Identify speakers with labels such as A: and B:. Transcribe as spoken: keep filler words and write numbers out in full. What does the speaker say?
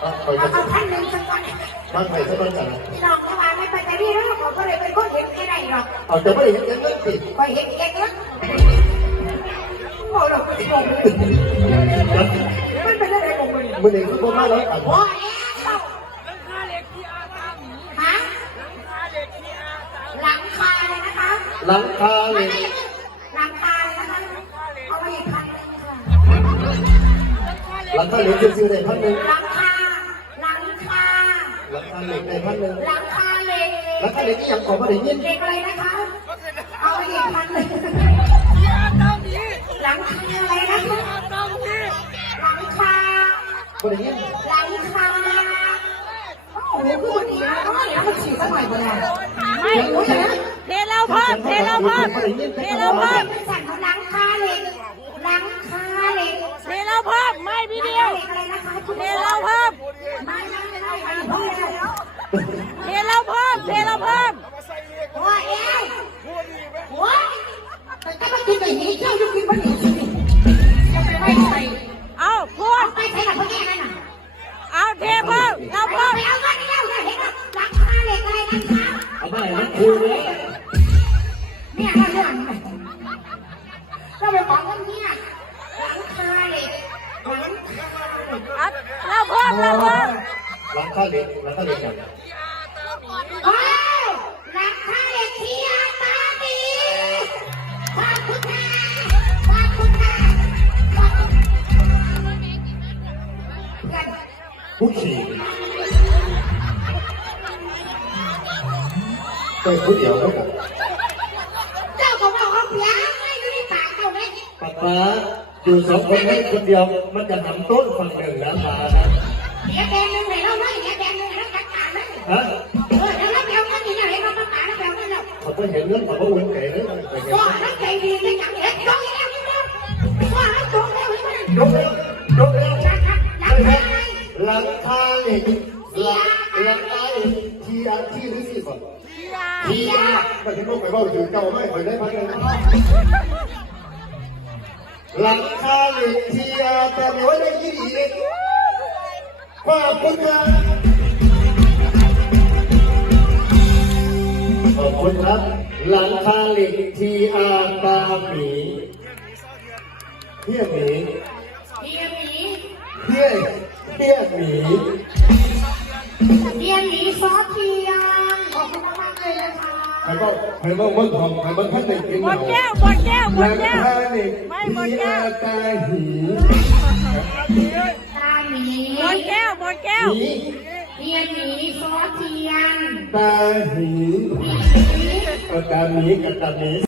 A: เอาเอาพันหนึ่งสักก่อน
B: บ้านไหนสักบ้านกัน
A: พี่น้องไม่ว่าไม่ไปแต่นี่แล้วเขาก็เลยเป็นคนเห็นแค่ไหนหรอก
B: เอาจะไม่เห็นกันเรื่องสิ
A: คอยเห็นแค่นั้นโอ้เราก็งงเลยมันเป็นอะไรงงเลย
B: มันเองก็มาแล้วกัน
A: โอ้ยฮะหลังคาเลยนะคะ
B: หลังคาเลย
A: หลังคาเลยนะคะเอาไปอีกพันหนึ่งค่ะ
B: หลังคาเหล็กซื้อได้พันหนึ่ง
A: หลังคาหลังคา
B: หลังคาเหล็กได้พันหนึ่ง
A: หลังคาเหล็ก
B: หลังคาเหล็กที่ยังขอมาได้ยิน
A: เหล็กอะไรนะคะเอาไปอีกพันหนึ่งหลังคาอะไรนะคะหลังคา
B: มาได้ยิน
A: หลังคาโอ้โหคือวันนี้นะก็เนี่ยมันฉีดสักหน่อยก็ได้
C: ไม่เทเราเพิ่มเทเราเพิ่มเทเราเพิ่ม
A: สั่งหลังคาเหล็กหลังคาเหล็ก
C: เทเราเพิ่มไม่พี่เดียวเทเราเพิ่ม
A: ไม่ไม่ไม่ไม่ไม่แล้ว
C: เทเราเพิ่มเทเราเพิ่ม
A: โอ้ยเอ้ยโอ้ยแต่ถ้ามากินแบบนี้เจ้าจะกินบะหมี่สิไปไป
C: เอาพูด
A: ไปใช้กับพวกนี้นั่นน่ะ
C: เอาเทเพิ่มเราเพิ่ม
A: ไปเอาเงินนี่แล้วเห็นหลังคาเหล็กอะไรนะคะ
B: เอาไปมันคูเลย
A: เนี่ยเรื่องเราไปบอกกันเนี่ยหลังคาเหล็กหลังคา
C: เราเพิ่มเราเพิ่ม
B: หลังคาเหล็กหลังคาเหล็กอย่าง
A: โอ้หลังคาเหล็กที่อาตาดีขอบคุณค่ะขอบคุณค่ะ
B: ผู้ขี่ไปผู้เดียวแล้วกัน
A: เจ้าของเราเขาเสียไม่อยู่ในปากเจ้าไหม
B: ป๊าป๊าอยู่สองคนให้คนเดียวมันจะทำต้นฝั่งหนึ่งนะมานะ
A: เดี๋ยวแกนึงไหนเราไม่เดี๋ยวแกนึงไหนเราจัดการไหม
B: ฮะ
A: เออแล้วเราไปเอาเงินที่ไหนเราต้องการเราไปเอาเงินเรา
B: เขาก็เห็นเรื่องเขาก็อุ่นใจเลย
A: ก็นักใจดีไม่จังเห็นยกแล้วยกแล้วว่าแล้วยกแล้วเห็นไหม
B: ยกแล้วยกแล้ว
A: หลังคา
B: หลังคาเหล็กหลังหลังคาเหล็กทีอาร์ที่หรือสี่ก่อนทีอาร์มันจะต้องไปว่าถึงเก่าไม่เคยได้พันเลยหลังคาเหล็กทีอาร์แต่ไม่ว่าได้ยี่ดีเลยขอบคุณครับขอบคุณครับหลังคาเหล็กทีอาร์ตาหมีเพี้ยหมี
A: เบียหมี
B: เพี้ยเพี้ยหมี
A: เบียหมีซอสเทียมขอบคุณมากเลยนะคะ
B: ใครบ้างใครบ้างเบิ้งทองใครบ้างท่านไหนกิน
C: หมดแก้วหมดแก้วหมดแก้ว
B: ไม่หมดแก้วตาหี
A: ตาหมี
C: หมดแก้วหมดแก้ว
A: เบียหมีซอสเทียม
B: ตาหีตาหมีกับตาหมี